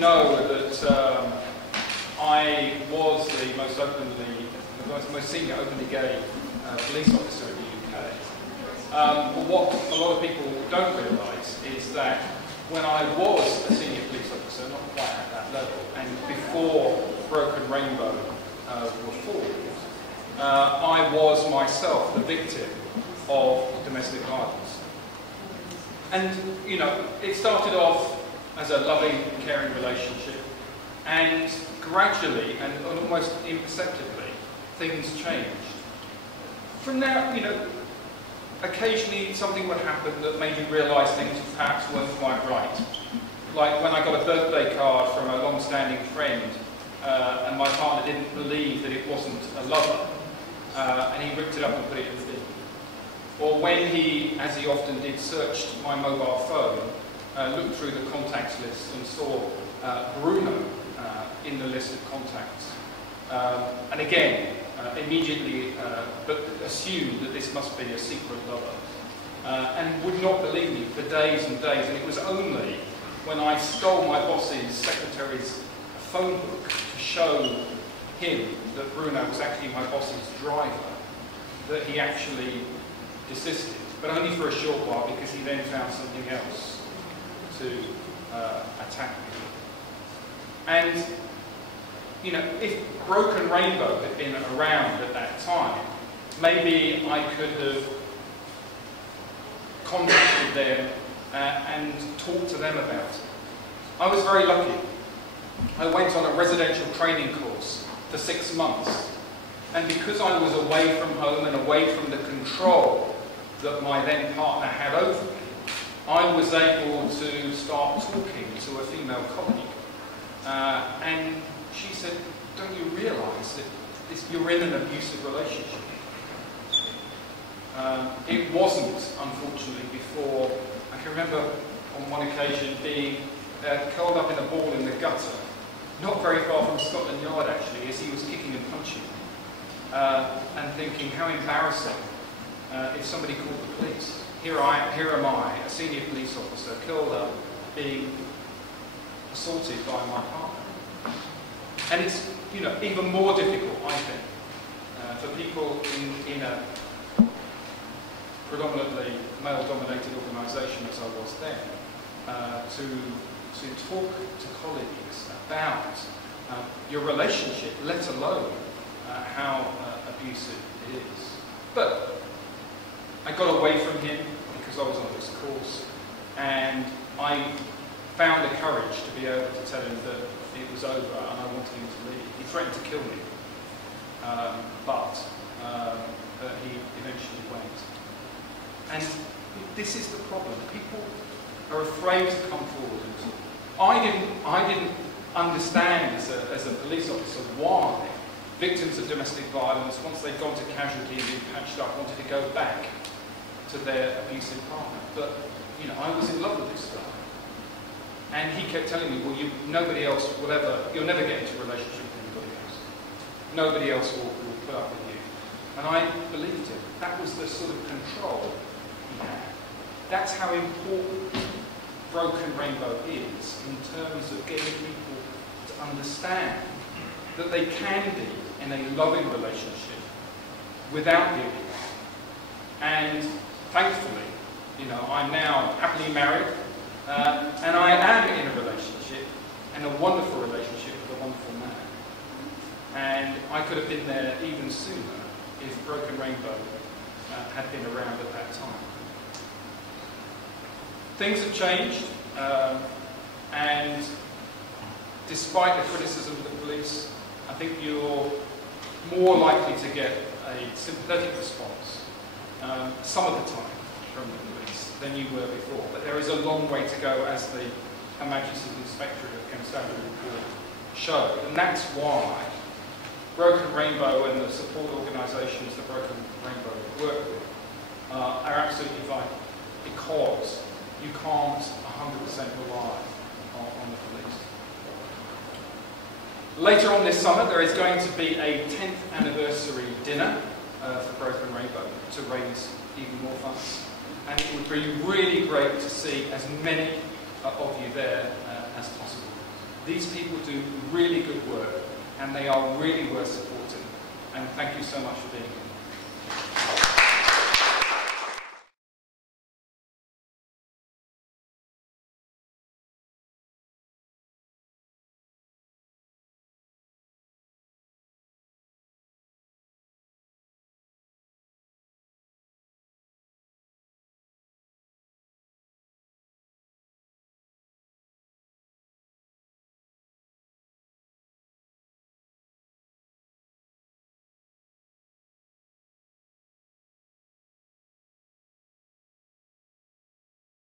know that I was the most senior openly gay police officer in the UK. But what a lot of people don't realise is that when I was a senior police officer, not quite at that level, and before Broken Rainbow were formed, I was myself the victim of domestic violence. And, you know, it started off as a loving, caring relationship, and gradually and almost imperceptibly, things changed. From there, you know, occasionally something would happen that made you realise things perhaps weren't quite right. Like when I got a birthday card from a long-standing friend, and my partner didn't believe that it wasn't a lover, and he ripped it up and put it in the bin. Or when he, as he often did, searched my mobile phone, looked through the contacts list and saw Bruno in the list of contacts. And again, immediately assumed that this must be a secret lover. And would not believe me for days and days. And it was only when I stole my boss's secretary's phone book to show him that Bruno was actually my boss's driver that he actually desisted. But only for a short while, because he then found something else to attack me. And, you know, if Broken Rainbow had been around at that time, maybe I could have contacted them and talked to them about it. I was very lucky. I went on a residential training course for 6 months. And because I was away from home and away from the control that my then partner had over me, I was able to start talking to a female colleague. And she said, "Don't you realise that you're in an abusive relationship?" It wasn't, unfortunately, before. I can remember on one occasion being curled up in a ball in the gutter, not very far from Scotland Yard actually, as he was kicking and punching me, and thinking how embarrassing if somebody called the police. Here am I, a senior police officer, curled up, being assaulted by my partner. And it's, you know, even more difficult, I think, for people in a predominantly male-dominated organisation, as I was then, to talk to colleagues about your relationship, let alone how abusive it is. But I got away from him because I was on this course, and I found the courage to be able to tell him that it was over and I wanted him to leave. He threatened to kill me, but he eventually went. And this is the problem. People are afraid to come forward and talk. I didn't understand as a police officer why victims of domestic violence, once they'd gone to casualty and been patched up, wanted to go back to their abusive partner. But, you know, I was in love with this guy. And he kept telling me, well, nobody else will ever, you'll never get into a relationship with anybody else. Nobody else will put up with you. And I believed him. That was the sort of control he had. That's how important Broken Rainbow is in terms of getting people to understand that they can be in a loving relationship without the abuse. And thankfully, you know, I'm now happily married, and I am in a relationship, and a wonderful relationship with a wonderful man. And I could have been there even sooner if Broken Rainbow had been around at that time. Things have changed, and despite the criticism of the police, I think you're more likely to get a sympathetic response some of the time from the police than you were before. But there is a long way to go, as the Her Majesty's Inspectorate of Constabulary report showed. And that's why Broken Rainbow and the support organisations that Broken Rainbow work with are absolutely vital, because you can't 100% rely on the police. Later on this summer, there is going to be a 10th anniversary dinner for Broken Rainbow to raise even more funds. And it would be really great to see as many of you there as possible. These people do really good work, and they are really worth supporting. And thank you so much for being here.